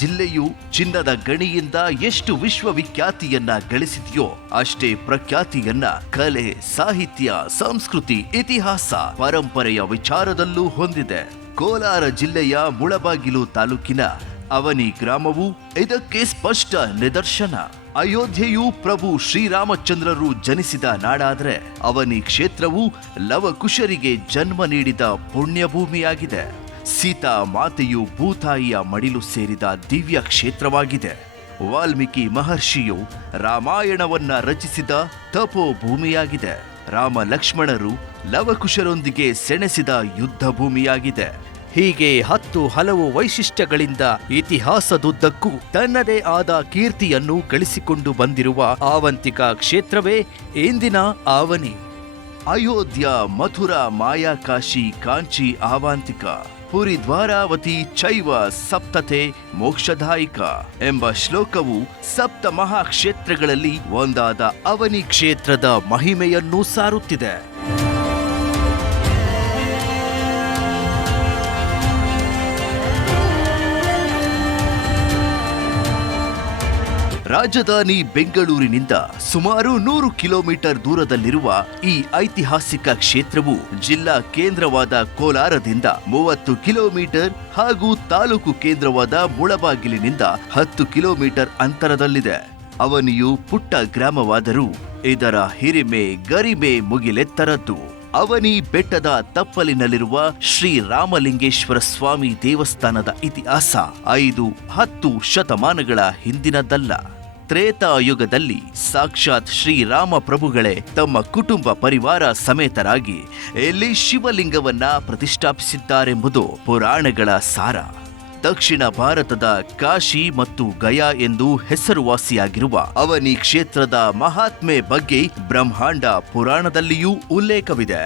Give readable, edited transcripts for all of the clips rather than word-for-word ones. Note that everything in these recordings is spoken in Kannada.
ಜಿಲ್ಲೆಯು ಚಿನ್ನದ ಗಣಿಯಿಂದ ಎಷ್ಟು ವಿಶ್ವವಿಖ್ಯಾತಿಯನ್ನ ಗಳಿಸಿದೆಯೋ ಅಷ್ಟೇ ಪ್ರಖ್ಯಾತಿಯನ್ನ ಕಲೆ, ಸಾಹಿತ್ಯ, ಸಂಸ್ಕೃತಿ, ಇತಿಹಾಸ, ಪರಂಪರೆಯ ವಿಚಾರದಲ್ಲೂ ಹೊಂದಿದೆ. ಕೋಲಾರ ಜಿಲ್ಲೆಯ ಮುಳಬಾಗಿಲು ತಾಲೂಕಿನ ಅವನಿ ಗ್ರಾಮವು ಇದಕ್ಕೆ ಸ್ಪಷ್ಟ ನಿದರ್ಶನ. ಅಯೋಧ್ಯೆಯು ಪ್ರಭು ಶ್ರೀರಾಮಚಂದ್ರರು ಜನಿಸಿದ ನಾಡಾದರೆ ಅವನಿ ಕ್ಷೇತ್ರವು ಲವಕುಶರಿಗೆ ಜನ್ಮ ನೀಡಿದ ಪುಣ್ಯಭೂಮಿಯಾಗಿದೆ. ಸೀತಾ ಮಾತೆಯು ಭೂತಾಯಿಯ ಮಡಿಲು ಸೇರಿದ ದಿವ್ಯ ಕ್ಷೇತ್ರವಾಗಿದೆ. ವಾಲ್ಮೀಕಿ ಮಹರ್ಷಿಯು ರಾಮಾಯಣವನ್ನ ರಚಿಸಿದ ತಪೋಭೂಮಿಯಾಗಿದೆ. ರಾಮ ಲಕ್ಷ್ಮಣರು ಲವಕುಶರೊಂದಿಗೆ ಸೆಣಸಿದ ಯುದ್ಧ ಭೂಮಿಯಾಗಿದೆ. ಹೀಗೆ 10 ಹಲವು ವೈಶಿಷ್ಟ್ಯಗಳಿಂದ ಇತಿಹಾಸದುದ್ದಕ್ಕೂ ತನ್ನದೇ ಆದ ಕೀರ್ತಿಯನ್ನು ಗಳಿಸಿಕೊಂಡು ಬಂದಿರುವ ಆವಂತಿಕ ಕ್ಷೇತ್ರವೇ ಇಂದಿನ ಆವನಿ. ಅಯೋಧ್ಯ, ಮಥುರಾ, ಮಾಯಾಕಾಶಿ, ಕಾಂಚಿ ಆವಾಂತಿಕ, ಪುರಿ ದ್ವಾರಾವತಿ ಚೈವ ಸಪ್ತತೆ ಮೋಕ್ಷದಾಯಿಕ ಎಂಬ ಶ್ಲೋಕವು ಸಪ್ತ ಮಹಾಕ್ಷೇತ್ರಗಳಲ್ಲಿ ಒಂದಾದ ಅವನಿ ಕ್ಷೇತ್ರದ ಮಹಿಮೆಯನ್ನು ಸಾರುತ್ತಿದೆ. ರಾಜಧಾನಿ ಬೆಂಗಳೂರಿನಿಂದ ಸುಮಾರು 100 ಕಿಲೋಮೀಟರ್ ದೂರದಲ್ಲಿರುವ ಈ ಐತಿಹಾಸಿಕ ಕ್ಷೇತ್ರವು ಜಿಲ್ಲಾ ಕೇಂದ್ರವಾದ ಕೋಲಾರದಿಂದ 30 ಕಿಲೋಮೀಟರ್ ಹಾಗೂ ತಾಲೂಕು ಕೇಂದ್ರವಾದ ಮುಳಬಾಗಿಲಿನಿಂದ 10 ಕಿಲೋಮೀಟರ್ ಅಂತರದಲ್ಲಿದೆ. ಅವನಿಯು ಪುಟ್ಟ ಗ್ರಾಮವಾದರೂ ಇದರ ಹಿರಿಮೆ, ಗರಿಮೆ ಮುಗಿಲೆತ್ತರದ್ದು. ಅವನಿ ಬೆಟ್ಟದ ತಪ್ಪಲಿನಲ್ಲಿರುವ ಶ್ರೀ ರಾಮಲಿಂಗೇಶ್ವರ ಸ್ವಾಮಿ ದೇವಸ್ಥಾನದ ಇತಿಹಾಸ 5-10 ಶತಮಾನಗಳ ಹಿಂದಿನದಲ್ಲ. ತ್ರೇತಾಯುಗದಲ್ಲಿ ಸಾಕ್ಷಾತ್ ಶ್ರೀರಾಮ ಪ್ರಭುಗಳೇ ತಮ್ಮ ಕುಟುಂಬ ಪರಿವಾರ ಸಮೇತರಾಗಿ ಇಲ್ಲಿ ಶಿವಲಿಂಗವನ್ನ ಪ್ರತಿಷ್ಠಾಪಿಸಿದ್ದಾರೆಂಬುದು ಪುರಾಣಗಳ ಸಾರ. ದಕ್ಷಿಣ ಭಾರತದ ಕಾಶಿ ಮತ್ತು ಗಯಾ ಎಂದು ಹೆಸರುವಾಸಿಯಾಗಿರುವ ಅವನಿ ಕ್ಷೇತ್ರದ ಮಹಾತ್ಮೆ ಬಗ್ಗೆ ಬ್ರಹ್ಮಾಂಡ ಪುರಾಣದಲ್ಲಿಯೂ ಉಲ್ಲೇಖವಿದೆ.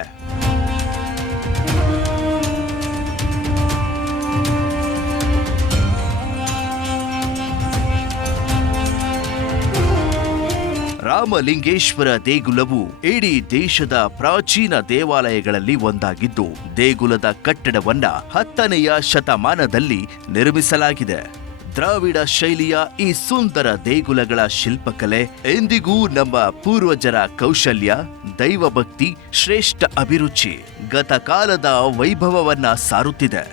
ರಾಮಲಿಂಗೇಶ್ವರ ದೇಗುಲವು ಇಡೀ ದೇಶದ ಪ್ರಾಚೀನ ದೇವಾಲಯಗಳಲ್ಲಿ ಒಂದಾಗಿದ್ದು, ದೇಗುಲದ ಕಟ್ಟಡವನ್ನ 10ನೆಯ ಶತಮಾನದಲ್ಲಿ ನಿರ್ಮಿಸಲಾಗಿದೆ. ದ್ರಾವಿಡ ಶೈಲಿಯ ಈ ಸುಂದರ ದೇಗುಲಗಳ ಶಿಲ್ಪಕಲೆ ಎಂದಿಗೂ ನಮ್ಮ ಪೂರ್ವಜರ ಕೌಶಲ್ಯ, ದೈವಭಕ್ತಿ, ಶ್ರೇಷ್ಠ ಅಭಿರುಚಿ, ಗತಕಾಲದ ವೈಭವವನ್ನ ಸಾರುತ್ತಿದೆ.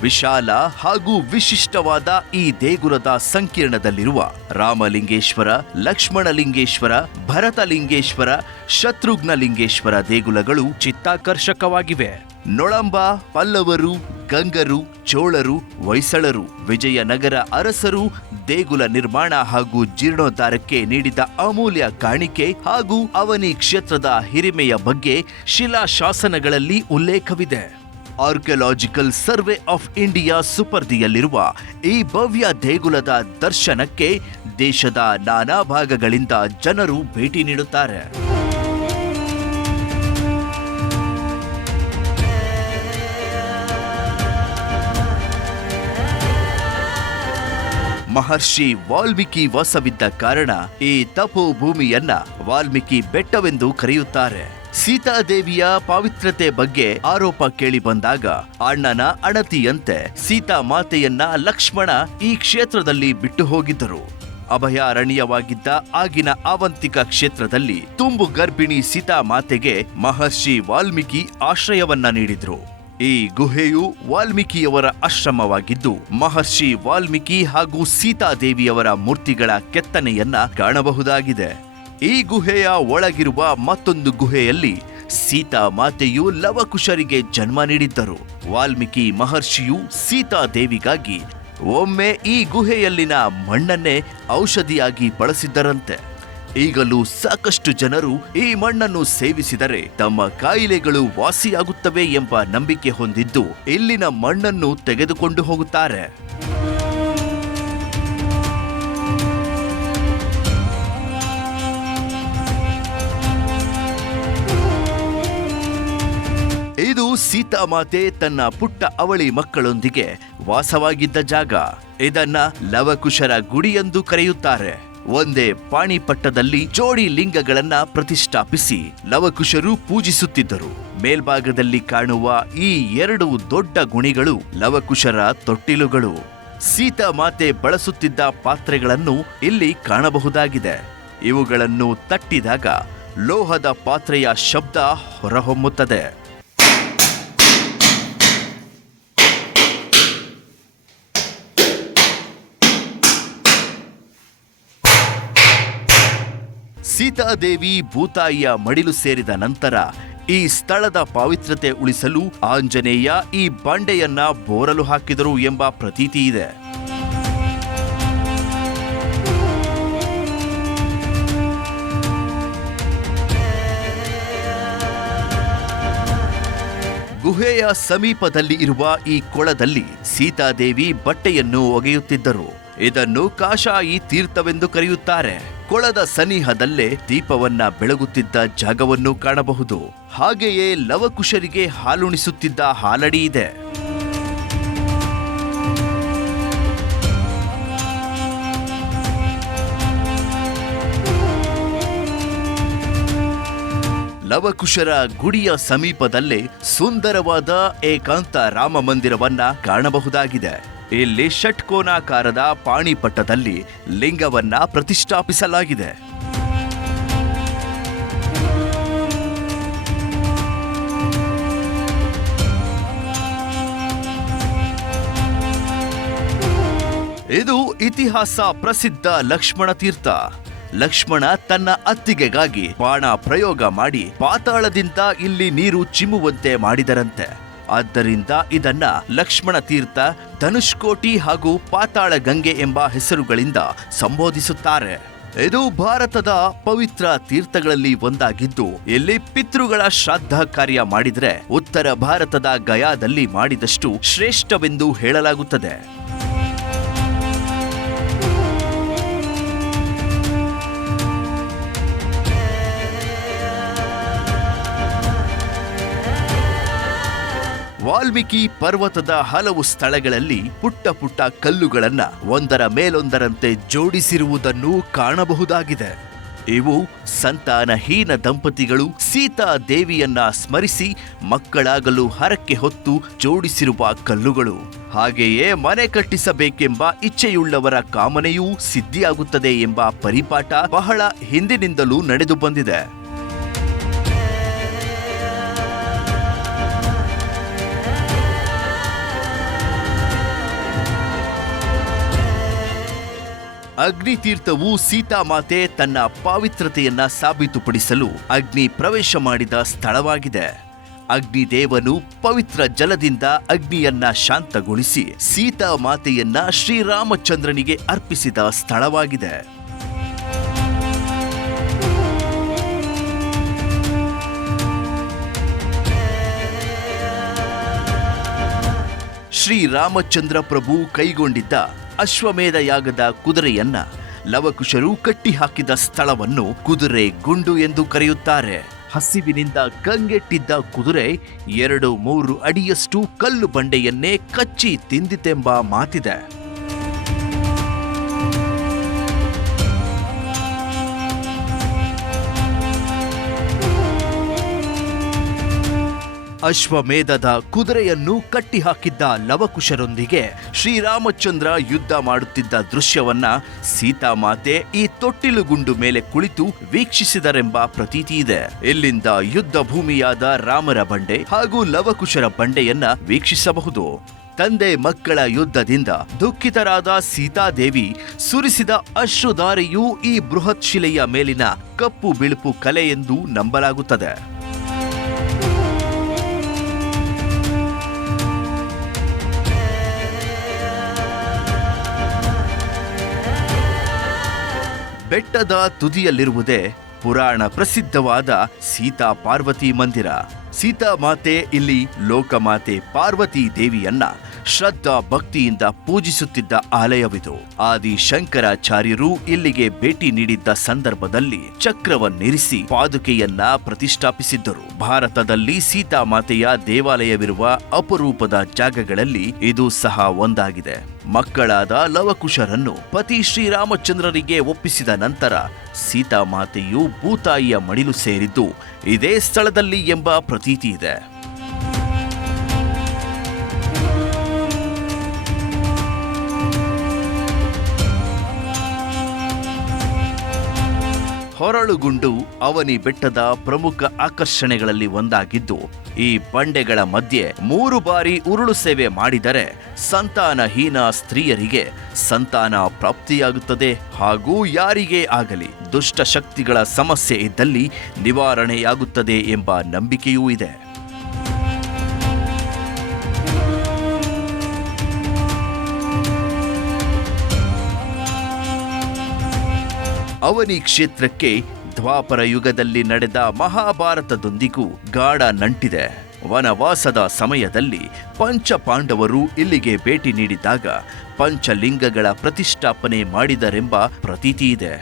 ವಿಶಾಲ ಹಾಗೂ ವಿಶಿಷ್ಟವಾದ ಈ ದೇಗುಲದ ಸಂಕೀರ್ಣದಲ್ಲಿರುವ ರಾಮಲಿಂಗೇಶ್ವರ, ಲಕ್ಷ್ಮಣಲಿಂಗೇಶ್ವರ, ಭರತಲಿಂಗೇಶ್ವರ, ಶತ್ರುಘ್ನಲಿಂಗೇಶ್ವರ ದೇಗುಲಗಳು ಚಿತ್ತಾಕರ್ಷಕವಾಗಿವೆ. ನೊಳಂಬ, ಪಲ್ಲವರು, ಗಂಗರು, ಚೋಳರು, ಹೊಯ್ಸಳರು, ವಿಜಯನಗರ ಅರಸರು ದೇಗುಲ ನಿರ್ಮಾಣ ಹಾಗೂ ಜೀರ್ಣೋದ್ಧಾರಕ್ಕೆ ನೀಡಿದ ಅಮೂಲ್ಯ ಕಾಣಿಕೆ ಹಾಗೂ ಅವನಿ ಕ್ಷೇತ್ರದ ಹಿರಿಮೆಯ ಬಗ್ಗೆ ಶಿಲಾಶಾಸನಗಳಲ್ಲಿ ಉಲ್ಲೇಖವಿದೆ. ಆರ್ಕಿಯಾಲಜಿಕಲ್ ಸರ್ವೆ ಆಫ್ ಇಂಡಿಯಾ ಸುಪರ್ದಿಯಲ್ಲಿರುವ ಈ ಭವ್ಯ ದೇಗುಲದ ದರ್ಶನಕ್ಕೆ ದೇಶದ ನಾನಾ ಭಾಗಗಳಿಂದ ಜನರು ಭೇಟಿ ನೀಡುತ್ತಾರೆ. ಮಹರ್ಷಿ ವಾಲ್ಮೀಕಿ ವಾಸವಿದ್ದ ಕಾರಣ ಈ ತಪೋಭೂಮಿಯನ್ನ ವಾಲ್ಮೀಕಿ ಬೆಟ್ಟವೆಂದು ಕರೆಯುತ್ತಾರೆ. ಸೀತಾದೇವಿಯ ಪಾವಿತ್ರತೆ ಬಗ್ಗೆ ಆರೋಪ ಕೇಳಿ ಬಂದಾಗ ಅಣ್ಣನ ಅಣತಿಯಂತೆ ಸೀತಾ ಮಾತೆಯನ್ನ ಲಕ್ಷ್ಮಣ ಈ ಕ್ಷೇತ್ರದಲ್ಲಿ ಬಿಟ್ಟು ಹೋಗಿದ್ದರು. ಅಭಯಾರಣ್ಯವಾಗಿದ್ದ ಆಗಿನ ಆವಂತಿಕ ಕ್ಷೇತ್ರದಲ್ಲಿ ತುಂಬು ಗರ್ಭಿಣಿ ಸೀತಾ ಮಾತೆಗೆ ಮಹರ್ಷಿ ವಾಲ್ಮೀಕಿ ಆಶ್ರಯವನ್ನ ನೀಡಿದ್ರು. ಈ ಗುಹೆಯು ವಾಲ್ಮೀಕಿಯವರ ಆಶ್ರಮವಾಗಿದ್ದು, ಮಹರ್ಷಿ ವಾಲ್ಮೀಕಿ ಹಾಗೂ ಸೀತಾದೇವಿಯವರ ಮೂರ್ತಿಗಳ ಕೆತ್ತನೆಯನ್ನ ಕಾಣಬಹುದಾಗಿದೆ. ಈ ಗುಹೆಯ ಒಳಗಿರುವ ಮತ್ತೊಂದು ಗುಹೆಯಲ್ಲಿ ಸೀತಾ ಮಾತೆಯು ಲವಕುಶರಿಗೆ ಜನ್ಮ ನೀಡಿದ್ದರು. ವಾಲ್ಮೀಕಿ ಮಹರ್ಷಿಯು ಸೀತಾದೇವಿಗಾಗಿ ಒಮ್ಮೆ ಈ ಗುಹೆಯಲ್ಲಿನ ಮಣ್ಣನ್ನೇ ಔಷಧಿಯಾಗಿ ಬಳಸಿದ್ದರಂತೆ. ಈಗಲೂ ಸಾಕಷ್ಟು ಜನರು ಈ ಮಣ್ಣನ್ನು ಸೇವಿಸಿದರೆ ತಮ್ಮ ಕಾಯಿಲೆಗಳು ವಾಸಿಯಾಗುತ್ತವೆ ಎಂಬ ನಂಬಿಕೆ ಹೊಂದಿದ್ದು ಇಲ್ಲಿನ ಮಣ್ಣನ್ನು ತೆಗೆದುಕೊಂಡು ಹೋಗುತ್ತಾರೆ. ಇದು ಸೀತಾಮಾತೆ ತನ್ನ ಪುಟ್ಟ ಅವಳಿ ಮಕ್ಕಳೊಂದಿಗೆ ವಾಸವಾಗಿದ್ದ ಜಾಗ. ಇದನ್ನ ಲವಕುಶರ ಗುಡಿ ಎಂದು ಕರೆಯುತ್ತಾರೆ. ಒಂದೇ ಪಾಣಿಪಟ್ಟದಲ್ಲಿ ಜೋಡಿ ಲಿಂಗಗಳನ್ನ ಪ್ರತಿಷ್ಠಾಪಿಸಿ ಲವಕುಶರು ಪೂಜಿಸುತ್ತಿದ್ದರು. ಮೇಲ್ಭಾಗದಲ್ಲಿ ಕಾಣುವ ಈ 2 ದೊಡ್ಡ ಗುಣಿಗಳು ಲವಕುಶರ ತೊಟ್ಟಿಲುಗಳು. ಸೀತಾ ಮಾತೆ ಬಳಸುತ್ತಿದ್ದ ಪಾತ್ರೆಗಳನ್ನು ಇಲ್ಲಿ ಕಾಣಬಹುದಾಗಿದೆ. ಇವುಗಳನ್ನು ತಟ್ಟಿದಾಗ ಲೋಹದ ಪಾತ್ರೆಯ ಶಬ್ದ ಹೊರಹೊಮ್ಮುತ್ತದೆ. ಸೀತಾದೇವಿ ಭೂತಾಯಿಯ ಮಡಿಲು ಸೇರಿದ ನಂತರ ಈ ಸ್ಥಳದ ಪಾವಿತ್ರ್ಯತೆ ಉಳಿಸಲು ಆಂಜನೇಯ ಈ ಬಂಡೆಯನ್ನ ಬೋರಲು ಹಾಕಿದರು ಎಂಬ ಪ್ರತೀತಿ ಇದೆ. ಗುಹೆಯ ಸಮೀಪದಲ್ಲಿ ಇರುವ ಈ ಕೊಳದಲ್ಲಿ ಸೀತಾದೇವಿ ಬಟ್ಟೆಯನ್ನು ಒಗೆಯುತ್ತಿದ್ದರು. ಇದನ್ನು ಕಾಷಾಯಿ ತೀರ್ಥವೆಂದು ಕರೆಯುತ್ತಾರೆ. ಕೊಳದ ಸನಿಹದಲ್ಲೇ ದೀಪವನ್ನ ಬೆಳಗುತ್ತಿದ್ದ ಜಾಗವನ್ನು ಕಾಣಬಹುದು. ಹಾಗೆಯೇ ಲವಕುಶರಿಗೆ ಹಾಲುಣಿಸುತ್ತಿದ್ದ ಹಾಲಡಿ ಇದೆ. ಲವಕುಶರ ಗುಡಿಯ ಸಮೀಪದಲ್ಲೇ ಸುಂದರವಾದ ಏಕಾಂತ ರಾಮ ಮಂದಿರವನ್ನ ಕಾಣಬಹುದಾಗಿದೆ. ಇಲ್ಲಿ ಷಟ್ಕೋನಾಕಾರದ ಪಾಣಿಪಟ್ಟದಲ್ಲಿ ಲಿಂಗವನ್ನ ಪ್ರತಿಷ್ಠಾಪಿಸಲಾಗಿದೆ. ಇದು ಇತಿಹಾಸ ಪ್ರಸಿದ್ಧ ಲಕ್ಷ್ಮಣ ತೀರ್ಥ. ಲಕ್ಷ್ಮಣ ತನ್ನ ಅತ್ತಿಗೆಗಾಗಿ ಬಾಣ ಪ್ರಯೋಗ ಮಾಡಿ ಪಾತಾಳದಿಂದ ಇಲ್ಲಿ ನೀರು ಚಿಮ್ಮುವಂತೆ ಮಾಡಿದರಂತೆ. ಆದ್ದರಿಂದ ಇದನ್ನ ಲಕ್ಷ್ಮಣ ತೀರ್ಥ, ಧನುಷ್ಕೋಟಿ ಹಾಗೂ ಪಾತಾಳ ಗಂಗೆ ಎಂಬ ಹೆಸರುಗಳಿಂದ ಸಂಬೋಧಿಸುತ್ತಾರೆ. ಇದು ಭಾರತದ ಪವಿತ್ರ ತೀರ್ಥಗಳಲ್ಲಿ ಒಂದಾಗಿದ್ದು, ಇಲ್ಲಿ ಪಿತೃಗಳ ಶ್ರಾದ್ದ ಕಾರ್ಯ ಮಾಡಿದ್ರೆ ಉತ್ತರ ಭಾರತದ ಗಯಾದಲ್ಲಿ ಮಾಡಿದಷ್ಟು ಶ್ರೇಷ್ಠವೆಂದು ಹೇಳಲಾಗುತ್ತದೆ. ವಾಲ್ಮೀಕಿ ಪರ್ವತದ ಹಲವು ಸ್ಥಳಗಳಲ್ಲಿ ಪುಟ್ಟ ಪುಟ್ಟ ಕಲ್ಲುಗಳನ್ನ ಒಂದರ ಮೇಲೊಂದರಂತೆ ಜೋಡಿಸಿರುವುದನ್ನು ಕಾಣಬಹುದಾಗಿದೆ. ಇವು ಸಂತಾನಹೀನ ದಂಪತಿಗಳು ಸೀತಾ ದೇವಿಯನ್ನ ಸ್ಮರಿಸಿ ಮಕ್ಕಳಾಗಲು ಹರಕೆ ಹೊತ್ತು ಜೋಡಿಸಿರುವ ಕಲ್ಲುಗಳು. ಹಾಗೆಯೇ ಮನೆ ಕಟ್ಟಿಸಬೇಕೆಂಬ ಇಚ್ಛೆಯುಳ್ಳವರ ಕಾಮನೆಯೂ ಸಿದ್ಧಿಯಾಗುತ್ತದೆ ಎಂಬ ಪರಿಪಾಠ ಬಹಳ ಹಿಂದಿನಿಂದಲೂ ನಡೆದು ಬಂದಿದೆ. ಅಗ್ನಿತೀರ್ಥವು ಸೀತಾಮಾತೆ ತನ್ನ ಪಾವಿತ್ರತೆಯನ್ನ ಸಾಬೀತುಪಡಿಸಲು ಅಗ್ನಿ ಪ್ರವೇಶ ಮಾಡಿದ ಸ್ಥಳವಾಗಿದೆ. ಅಗ್ನಿದೇವನು ಪವಿತ್ರ ಜಲದಿಂದ ಅಗ್ನಿಯನ್ನ ಶಾಂತಗೊಳಿಸಿ ಸೀತಾಮಾತೆಯನ್ನ ಶ್ರೀರಾಮಚಂದ್ರನಿಗೆ ಅರ್ಪಿಸಿದ ಸ್ಥಳವಾಗಿದೆ. ಶ್ರೀರಾಮಚಂದ್ರ ಪ್ರಭು ಕೈಗೊಂಡಿದ್ದ ಅಶ್ವಮೇಧ ಯಾಗದ ಕುದುರೆಯನ್ನ ಲವಕುಶರು ಕಟ್ಟಿ ಹಾಕಿದ ಸ್ಥಳವನ್ನು ಕುದುರೆ ಗುಂಡು ಎಂದು ಕರೆಯುತ್ತಾರೆ. ಹಸಿವಿನಿಂದ ಕಂಗೆಟ್ಟಿದ್ದ ಕುದುರೆ 2-3 ಅಡಿಯಷ್ಟು ಕಲ್ಲು ಬಂಡೆಯನ್ನೇ ಕಚ್ಚಿ ತಿಂದಿತೆಂಬ ಮಾತಿದೆ. ಅಶ್ವಮೇಧದ ಕುದುರೆಯನ್ನು ಕಟ್ಟಿಹಾಕಿದ್ದ ಲವಕುಶರೊಂದಿಗೆ ಶ್ರೀರಾಮಚಂದ್ರ ಯುದ್ಧ ಮಾಡುತ್ತಿದ್ದ ದೃಶ್ಯವನ್ನ ಸೀತಾಮಾತೆ ಈ ತೊಟ್ಟಿಲುಗುಂಡು ಮೇಲೆ ಕುಳಿತು ವೀಕ್ಷಿಸಿದರೆಂಬ ಪ್ರತೀತಿ ಇದೆ. ಇಲ್ಲಿಂದ ಯುದ್ಧ ಭೂಮಿಯಾದ ರಾಮರ ಬಂಡೆ ಹಾಗೂ ಲವಕುಶರ ಬಂಡೆಯನ್ನ ವೀಕ್ಷಿಸಬಹುದು. ತಂದೆ ಮಕ್ಕಳ ಯುದ್ಧದಿಂದ ದುಃಖಿತರಾದ ಸೀತಾದೇವಿ ಸುರಿಸಿದ ಅಶ್ರುಧಾರೆಯೂ ಈ ಬೃಹತ್ ಶಿಲೆಯ ಮೇಲಿನ ಕಪ್ಪು ಬಿಳುಪು ಕಲೆ ಎಂದು ನಂಬಲಾಗುತ್ತದೆ. ಬೆಟ್ಟದ ತುದಿಯಲ್ಲಿರುವುದೇ ಪುರಾಣ ಪ್ರಸಿದ್ಧವಾದ ಸೀತಾ ಪಾರ್ವತಿ ಮಂದಿರ. ಸೀತಾ ಮಾತೆ ಇಲ್ಲಿ ಲೋಕಮಾತೆ ಪಾರ್ವತಿ ದೇವಿಯನ್ನ ಶ್ರದ್ಧಾ ಭಕ್ತಿಯಿಂದ ಪೂಜಿಸುತ್ತಿದ್ದ ಆಲಯವಿದು. ಆದಿ ಶಂಕರಾಚಾರ್ಯರು ಇಲ್ಲಿಗೆ ಭೇಟಿ ನೀಡಿದ್ದ ಸಂದರ್ಭದಲ್ಲಿ ಚಕ್ರವನ್ನಿರಿಸಿ ಪಾದುಕೆಯನ್ನ ಪ್ರತಿಷ್ಠಾಪಿಸಿದ್ದರು. ಭಾರತದಲ್ಲಿ ಸೀತಾಮಾತೆಯ ದೇವಾಲಯವಿರುವ ಅಪರೂಪದ ಜಾಗಗಳಲ್ಲಿ ಇದು ಸಹ ಒಂದಾಗಿದೆ. ಮಕ್ಕಳಾದ ಲವಕುಶರನ್ನು ಪತಿ ಶ್ರೀರಾಮಚಂದ್ರರಿಗೆ ಒಪ್ಪಿಸಿದ ನಂತರ ಸೀತಾಮಾತೆಯು ಭೂತಾಯಿಯ ಮಡಿಲು ಸೇರಿದ್ದು ಇದೇ ಸ್ಥಳದಲ್ಲಿ ಎಂಬ ಪ್ರತೀತಿ ಇದೆ. ಹೊರಳುಗುಂಡು ಅವನಿ ಬೆಟ್ಟದ ಪ್ರಮುಖ ಆಕರ್ಷಣೆಗಳಲ್ಲಿ ಒಂದಾಗಿದ್ದು, ಈ ಬಂಡೆಗಳ ಮಧ್ಯೆ 3 ಬಾರಿ ಉರುಳು ಸೇವೆ ಮಾಡಿದರೆ ಸಂತಾನಹೀನ ಸ್ತ್ರೀಯರಿಗೆ ಸಂತಾನ ಪ್ರಾಪ್ತಿಯಾಗುತ್ತದೆ ಹಾಗೂ ಯಾರಿಗೇ ಆಗಲಿ ದುಷ್ಟ ಶಕ್ತಿಗಳ ಸಮಸ್ಯೆ ಇದ್ದಲ್ಲಿ ನಿವಾರಣೆಯಾಗುತ್ತದೆ ಎಂಬ ನಂಬಿಕೆಯೂ ಇದೆ. ಅವನಿ ಕ್ಷೇತ್ರಕ್ಕೆ ದ್ವಾಪರ ಯುಗದಲ್ಲಿ ನಡೆದ ಮಹಾಭಾರತದೊಂದಿಗೂ ಗಾಢ ನಂಟಿದೆ. ವನವಾಸದ ಸಮಯದಲ್ಲಿ ಪಂಚಪಾಂಡವರು ಇಲ್ಲಿಗೆ ಭೇಟಿ ನೀಡಿದಾಗ ಪಂಚಲಿಂಗಗಳ ಪ್ರತಿಷ್ಠಾಪನೆ ಮಾಡಿದರೆಂಬ ಪ್ರತೀತಿ ಇದೆ.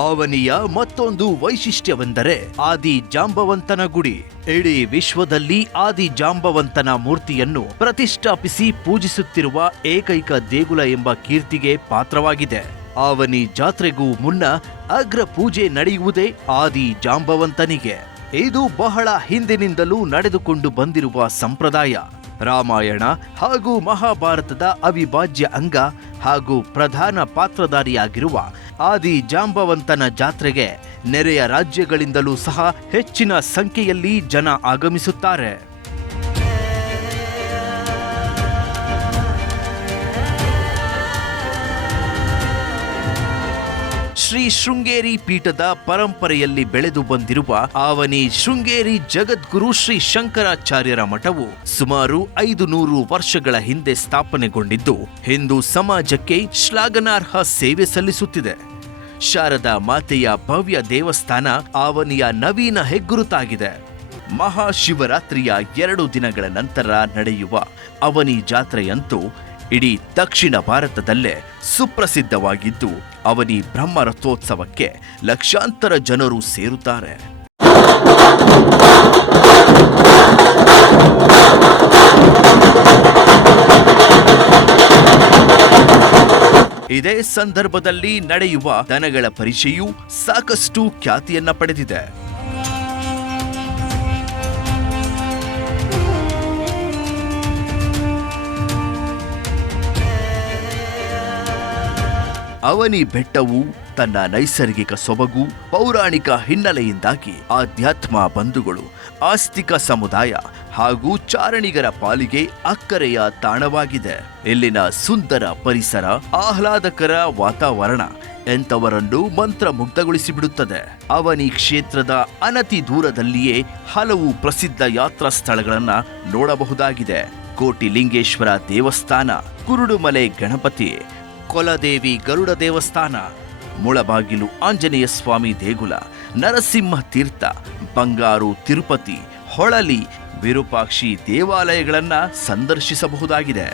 ಅವನಿಯ ಮತ್ತೊಂದು ವೈಶಿಷ್ಟ್ಯವೆಂದರೆ ಆದಿ ಜಾಂಬವಂತನ ಗುಡಿ. ಇಡೀ ವಿಶ್ವದಲ್ಲಿ ಆದಿ ಜಾಂಬವಂತನ ಮೂರ್ತಿಯನ್ನು ಪ್ರತಿಷ್ಠಾಪಿಸಿ ಪೂಜಿಸುತ್ತಿರುವ ಏಕೈಕ ದೇಗುಲ ಎಂಬ ಕೀರ್ತಿಗೆ ಪಾತ್ರವಾಗಿದೆ. ಅವನಿ ಜಾತ್ರೆಗೂ ಮುನ್ನ ಅಗ್ರ ಪೂಜೆ ನಡೆಯುವುದೇ ಆದಿ ಜಾಂಬವಂತನಿಗೆ. ಇದು ಬಹಳ ಹಿಂದಿನಿಂದಲೂ ನಡೆದುಕೊಂಡು ಬಂದಿರುವ ಸಂಪ್ರದಾಯ. ರಾಮಾಯಣ ಹಾಗೂ ಮಹಾಭಾರತದ ಅವಿಭಾಜ್ಯ ಅಂಗ ಹಾಗೂ ಪ್ರಧಾನ ಪಾತ್ರಧಾರಿಯಾಗಿರುವ ಆದಿ ಜಾಂಬವಂತನ ಜಾತ್ರೆಗೆ ನೆರೆಯ ರಾಜ್ಯಗಳಿಂದಲೂ ಸಹ ಹೆಚ್ಚಿನ ಸಂಖ್ಯೆಯಲ್ಲಿ ಜನ ಆಗಮಿಸುತ್ತಾರೆ. ಶ್ರೀ ಶೃಂಗೇರಿ ಪೀಠದ ಪರಂಪರೆಯಲ್ಲಿ ಬೆಳೆದು ಬಂದಿರುವ ಅವನಿ ಶೃಂಗೇರಿ ಜಗದ್ಗುರು ಶ್ರೀ ಶಂಕರಾಚಾರ್ಯರ ಮಠವು ಸುಮಾರು 500 ವರ್ಷಗಳ ಹಿಂದೆ ಸ್ಥಾಪನೆಗೊಂಡಿದ್ದು ಹಿಂದೂ ಸಮಾಜಕ್ಕೆ ಶ್ಲಾಘನಾರ್ಹ ಸೇವೆ ಸಲ್ಲಿಸುತ್ತಿದೆ. ಶಾರದಾ ಮಾತೆಯ ಭವ್ಯ ದೇವಸ್ಥಾನ ಅವನಿಯ ನವೀನ ಹೆಗ್ಗುರುತಾಗಿದೆ. ಮಹಾಶಿವರಾತ್ರಿಯ 2 ದಿನಗಳ ನಂತರ ನಡೆಯುವ ಅವನಿ ಜಾತ್ರೆಯಂತೂ ಇಡೀ ದಕ್ಷಿಣ ಭಾರತದಲ್ಲೇ ಸುಪ್ರಸಿದ್ಧವಾಗಿದ್ದು, ಅವನಿ ಬ್ರಹ್ಮ ರಥೋತ್ಸವಕ್ಕೆ ಲಕ್ಷಾಂತರ ಜನರು ಸೇರುತ್ತಾರೆ. ಇದೇ ಸಂದರ್ಭದಲ್ಲಿ ನಡೆಯುವ ದನಗಳ ಪರಿಷೆಯು ಸಾಕಷ್ಟು ಖ್ಯಾತಿಯನ್ನ ಪಡೆದಿದೆ. ಅವನಿ ಬೆಟ್ಟವು ತನ್ನ ನೈಸರ್ಗಿಕ ಸೊಬಗು, ಪೌರಾಣಿಕ ಹಿನ್ನೆಲೆಯಿಂದಾಗಿ ಆಧ್ಯಾತ್ಮ ಬಂಧುಗಳು, ಆಸ್ತಿಕ ಸಮುದಾಯ ಹಾಗೂ ಚಾರಣಿಗರ ಪಾಲಿಗೆ ಅಕ್ಕರೆಯ ತಾಣವಾಗಿದೆ. ಇಲ್ಲಿನ ಸುಂದರ ಪರಿಸರ, ಆಹ್ಲಾದಕರ ವಾತಾವರಣ ಎಂಥವರನ್ನು ಮಂತ್ರಮುಗ್ಧಗೊಳಿಸಿಬಿಡುತ್ತದೆ. ಅವನಿ ಕ್ಷೇತ್ರದ ಅನತಿ ದೂರದಲ್ಲಿಯೇ ಹಲವು ಪ್ರಸಿದ್ಧ ಯಾತ್ರಾ ಸ್ಥಳಗಳನ್ನು ನೋಡಬಹುದಾಗಿದೆ. ಕೋಟಿಲಿಂಗೇಶ್ವರ ದೇವಸ್ಥಾನ, ಕುರುಡುಮಲೆ ಗಣಪತಿ, ಕೊಲದೇವಿ ಗರುಡ ದೇವಸ್ಥಾನ, ಮುಳಬಾಗಿಲು ಆಂಜನೇಯ ಸ್ವಾಮಿ ದೇಗುಲ, ನರಸಿಂಹ ತೀರ್ಥ, ಬಂಗಾರು ತಿರುಪತಿ, ಹೊಳಲಿ, ವಿರೂಪಾಕ್ಷಿ ದೇವಾಲಯಗಳನ್ನು ಸಂದರ್ಶಿಸಬಹುದಾಗಿದೆ.